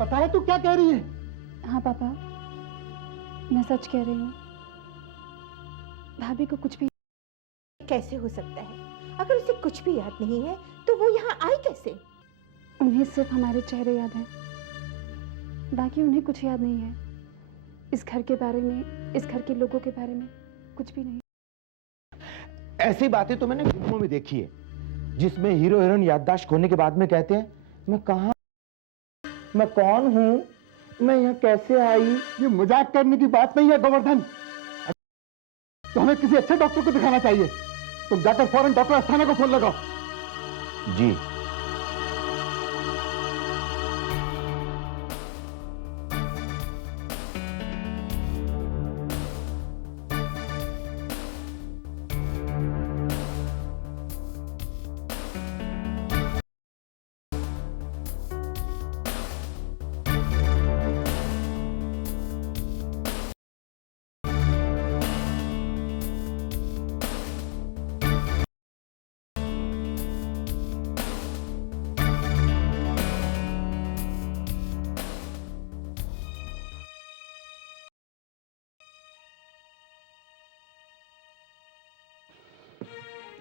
पता है तू क्या कह रही है? हाँ पापा, मैं सच कह रही हूँ। भाभी को कुछ भी कैसे हो सकता है? अगर उसे कुछ भी याद नहीं है तो वो यहाँ आई कैसे? उन्हें सिर्फ हमारे चेहरे याद हैं, बाकी उन्हें कुछ याद नहीं है। इस घर के बारे में, इस घर के लोगों के बारे में कुछ भी नहीं। ऐसी बातें तो मैंने फिल्मों में देखी है, जिसमें हीरो हीरोइन याददाश्त खोने के बाद में कहते हैं मैं कहां, मैं कौन हूं, मैं यहाँ कैसे आई। ये मजाक करने की बात नहीं है गोवर्धन। तो हमें किसी अच्छे डॉक्टर को दिखाना चाहिए। तुम जाकर फौरन डॉक्टर अस्थाना को फोन लगाओ। जी।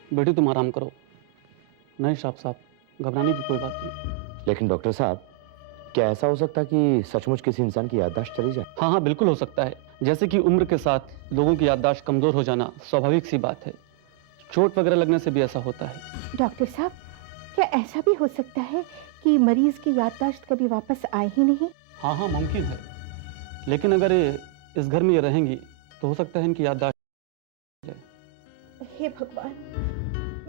बेटी तुम आराम करो। नहीं साहब, घबराने की कोई बात नहीं। लेकिन डॉक्टर साहब, क्या ऐसा हो सकता है कि सचमुच किसी इंसान की याददाश्त चली जाए? हाँ हाँ, बिल्कुल हो सकता है। जैसे कि उम्र के साथ लोगों की याददाश्त कमजोर हो जाना स्वाभाविक सी बात है। चोट वगैरह लगने से भी ऐसा होता है। डॉक्टर साहब, क्या ऐसा भी हो सकता है कि मरीज की याददाश्त कभी वापस आए ही नहीं? हाँ हाँ, मुमकिन है। लेकिन अगर ये इस घर में ये रहेंगी तो हो सकता है इनकी याददाश्त जाए। हे भगवान,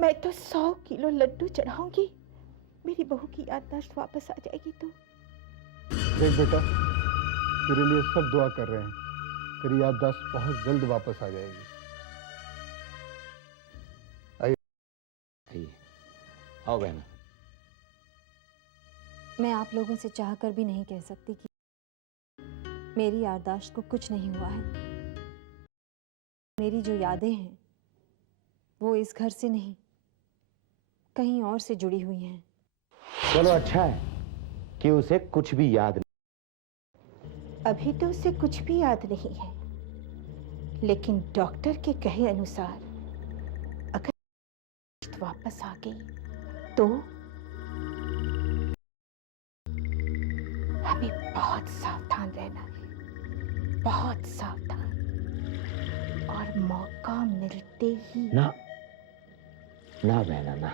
मैं तो 100 किलो लड्डू चढ़ाऊंगी, मेरी बहू की याददाश्त वापस आ जाएगी तो। देख बेटा, तेरे लिए सब दुआ कर रहे हैं। तेरी याददाश्त बहुत जल्द वापस आ जाएगी। आओ बहना। मैं आप लोगों से चाहकर भी नहीं कह सकती कि मेरी याददाश्त को कुछ नहीं हुआ है। मेरी जो यादें हैं वो इस घर से नहीं, कहीं और से जुड़ी हुई हैं। चलो अच्छा है कि उसे कुछ भी याद नहीं। अभी तो उसे कुछ भी याद नहीं है, लेकिन डॉक्टर के कहे अनुसार अगर वापस आ गई तो हमें बहुत सावधान रहना है, बहुत सावधान। और मौका मिलते ही ना ना बहना ना,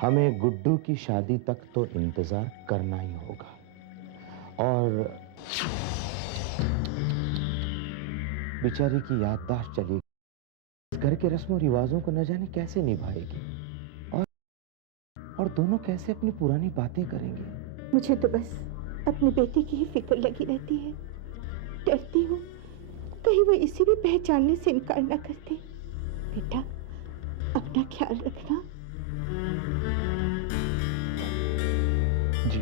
हमें गुड्डू की शादी तक तो इंतजार करना ही होगा। और बेचारी की याददाश्त चली, इस घर के रस्मों रिवाजों को न जाने कैसे निभाएगी, और दोनों कैसे अपनी पुरानी बातें करेंगे। मुझे तो बस अपनी बेटी की ही फिक्र लगी रहती है। डरती हूँ कहीं वो इसे भी पहचानने से इनकार न करते। बेटा, अपना ख्याल रखना। जी।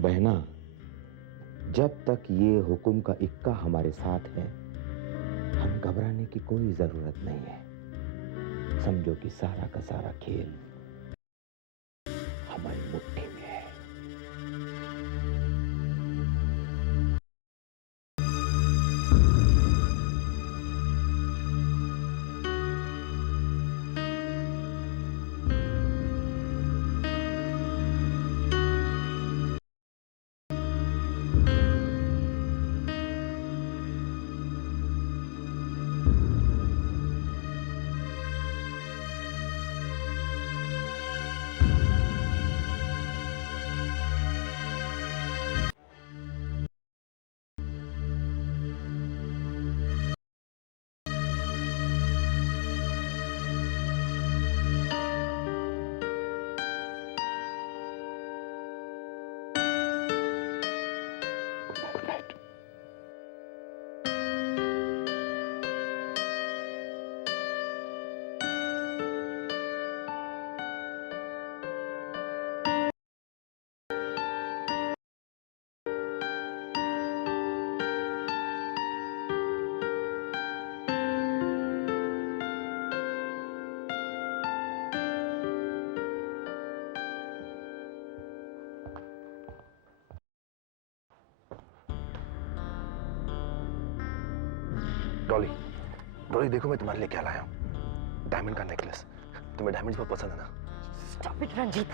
बहना, जब तक ये हुक्म का इक्का हमारे साथ है, हमें घबराने की कोई जरूरत नहीं है। समझो कि सारा का सारा खेल हमारी मुट्ठी में है। डॉली, डॉली देखो मैं तुम्हारे लिए क्या लाया हूँ। डायमंड का नेकलेस। तुम्हें डायमंड बहुत पसंद है ना? Stop it Ranjit.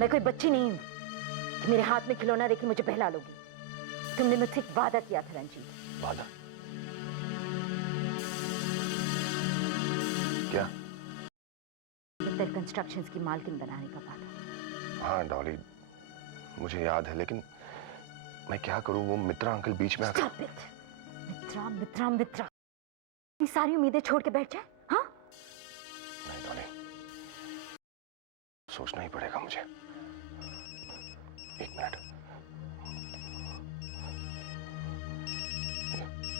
मैं कोई बच्ची नहीं हूँ कि मेरे हाथ में खिलौना देखी मुझे बहला लोगी। तुमने मुझसे एक वादा किया था रंजीत। वादा? क्या? मित्तल कंस्ट्रक्शंस की मालकिन बनाने का वादा। हाँ डॉली, मुझे याद है, लेकिन मैं क्या करूं, वो मित्रा अंकल बीच में आकर। Stop it! मित्रा मित्रा मित्रा, ये सारी उम्मीदें छोड़ के बैठ जाए। हाँ नहीं डॉली, सोचना ही पड़ेगा मुझे। एक मिनट।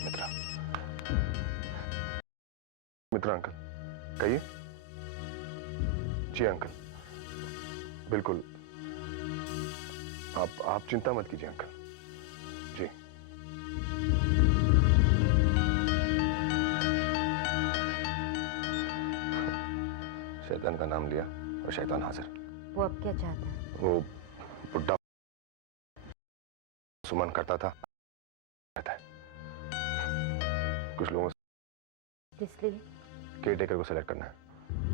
मित्रा, मित्रा अंकल कहिए। जी अंकल, बिल्कुल, आप चिंता मत कीजिए अंकल जी। शैतान का नाम लिया और शैतान हाजिर। वो अब क्या चाहता है? वो बुड्ढा सुमन करता था, कहता है कुछ लोगों से। किस लिए? केयर टेकर को सेलेक्ट करना है।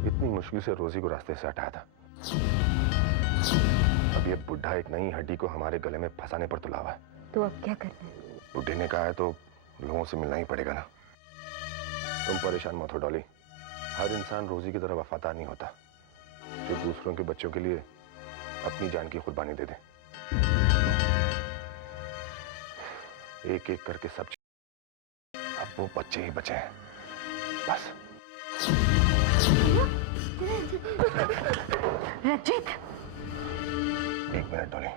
इतनी मुश्किल से रोजी को रास्ते से हटाया था। अब ये बुढ़ा एक नई हड्डी को हमारे गले में फंसाने पर तुला हुआ है। तो अब क्या करना है? बुढ़े ने कहा है तो लोगों से मिलना ही पड़ेगा ना। तुम परेशान मत हो डॉली, हर इंसान रोजी की तरह वफादार नहीं होता जो दूसरों के बच्चों के लिए अपनी जान की कुर्बानी दे दे। एक एक करके सब अब वो बच्चे ही बचे हैं बस। रंजीत, एक मिनट डॉली।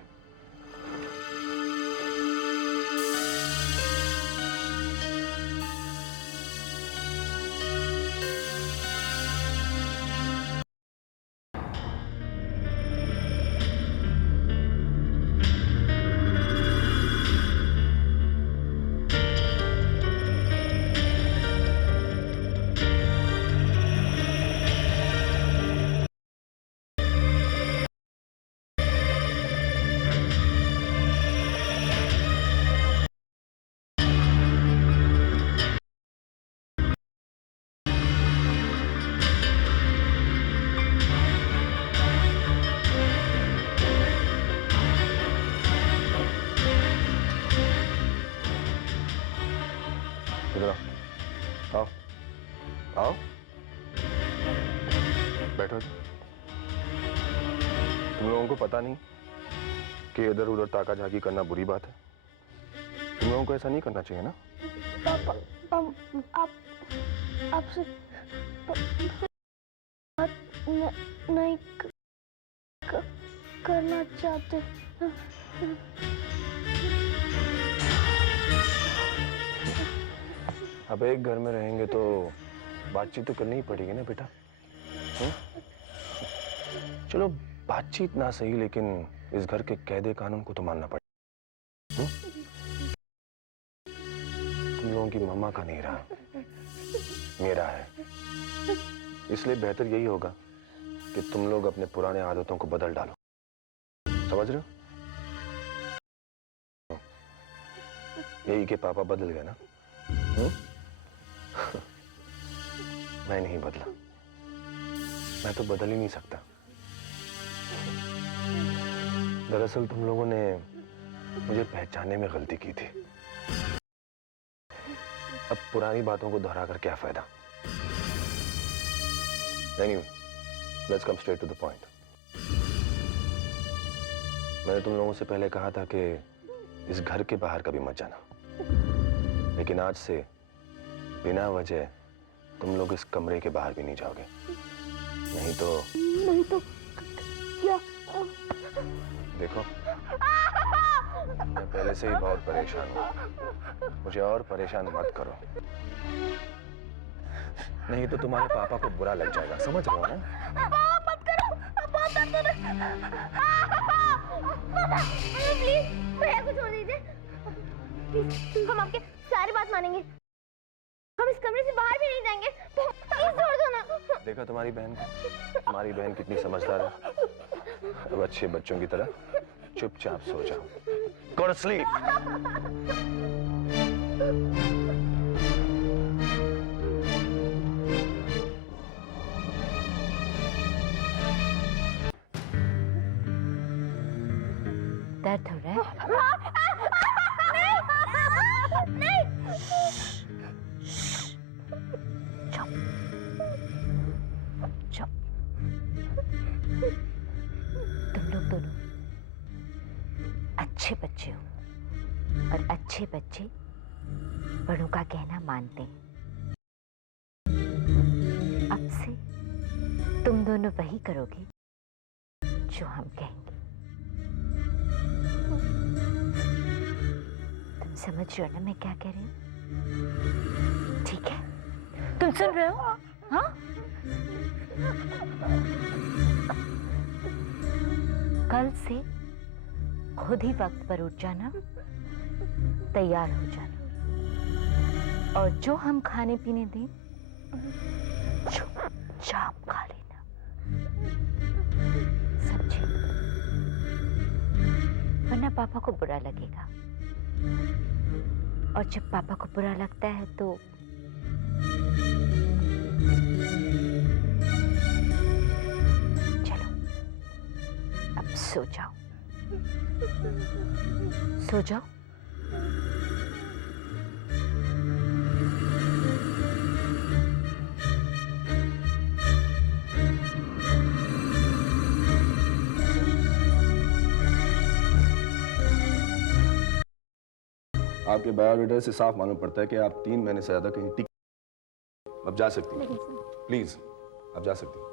इधर आओ, आओ, बैठो। तुम लोगों को पता नहीं कि इधर उधर ताका झाकी करना बुरी बात है? तुम लोगों को ऐसा नहीं करना चाहिए ना? पापा, आपसे बात नहीं करना चाहते। अब एक घर में रहेंगे तो बातचीत तो करनी ही पड़ेगी ना बेटा। चलो बातचीत ना सही, लेकिन इस घर के कायदे कानून को तो मानना पड़ेगा। तुम लोगों की मम्मा का नहीं रहा, मेरा है। इसलिए बेहतर यही होगा कि तुम लोग अपने पुराने आदतों को बदल डालो। समझ रहे हो? यही कि पापा बदल गए ना? मैं नहीं बदला, मैं तो बदल ही नहीं सकता। दरअसल तुम लोगों ने मुझे पहचानने में गलती की थी। अब पुरानी बातों को दोहरा कर क्या फायदा? Anyway, let's come straight to the point. मैंने तुम लोगों से पहले कहा था कि इस घर के बाहर कभी मत जाना, लेकिन आज से बिना वजह तुम लोग इस कमरे के बाहर भी नहीं जाओगे। नहीं तो क्या? देखो, मैं पहले से ही बहुत परेशान हूँ, मुझे और परेशान मत करो, नहीं तो तुम्हारे पापा को बुरा लग जाएगा। समझ रहे हो ना? मत करो, बहुत दर्द हो रहा है। प्लीज भैया को छोड़ दीजिए, प्लीज। हम आपके सारी बात मानेंगे, हम इस कमरे से बाहर भी नहीं जाएंगे। प्लीज छोड़ दो ना। देखा तुम्हारी बहन कितनी समझदार है। अब अच्छे बच्चों की तरह चुपचाप सो जाओ। Go to sleep. दर्द हो रहा है? नहीं। चुप चुप। तुम लोग दोनों अच्छे बच्चे हो और अच्छे बच्चे बड़ों का कहना मानते हैं। अब से तुम दोनों वही करोगे जो हम कहेंगे। तुम समझ रहे हो ना मैं क्या कह रही हूँ? ठीक है, तुम सुन रहे हो? हाँ? कल से खुद ही वक्त पर उठ जाना, तैयार हो जाना, और जो हम खाने पीने दें चुपचाप खा लेना, समझे? वरना पापा को बुरा लगेगा, और जब पापा को बुरा लगता है तो चलो अब सो जाओ, सो जाओ। आपके बायोडाटा से साफ मालूम पड़ता है कि आप 3 महीने से ज्यादा कहीं टिक। अब जा सकती हैं, प्लीज अब जा सकती हैं।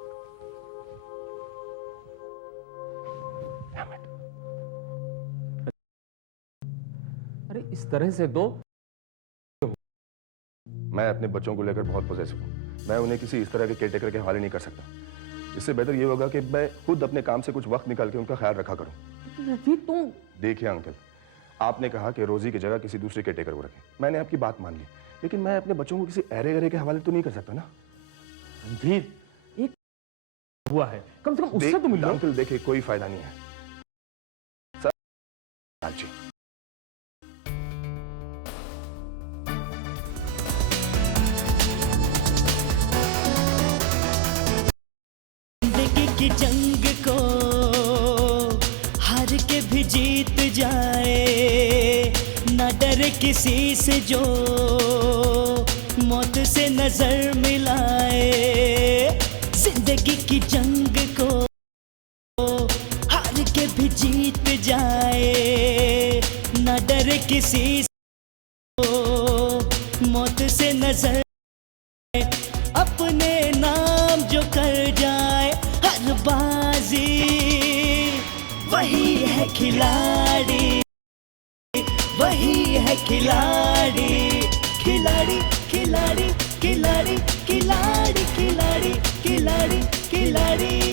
अरे इस तरह से दो। मैं अपने बच्चों को लेकर बहुत पॉजिटिव हूँ। मैं उन्हें किसी इस तरह के केयरटेकर के हवाले नहीं कर सकता। इससे बेहतर ये होगा कि मैं खुद अपने काम से कुछ वक्त निकाल के उनका ख्याल रखा करूँ। रफीक तुम देखिए अंकल, आपने कहा कि रोजी की जगह किसी दूसरे केयरटेकर को रखें। मैंने आपकी बात मान ली, लेकिन मैं अपने बच्चों को किसी अरे गरे के हवाले तो नहीं कर सकता ना। रणजीत, एक हुआ है, कम से कम उससे तो मिल लो। अंकल देखिए, कोई फायदा नहीं है सर। जी जिंदगी की जंग को हार के भी जीत जाए, न डरे किसी से जो मौत से नजर मिलाए। जिंदगी की जंग को हार के भी जीत जाए, न डरे किसी से जो मौत से नजर, अपने नाम जो कर जाए हर बाजी, वही है खिलाड़ी, वही है खिलाड़ी। खिलाड़ी खिलाड़ी खिलाड़ी खिलाड़ी खिलाड़ी खिलाड़ी खिलाड़ी।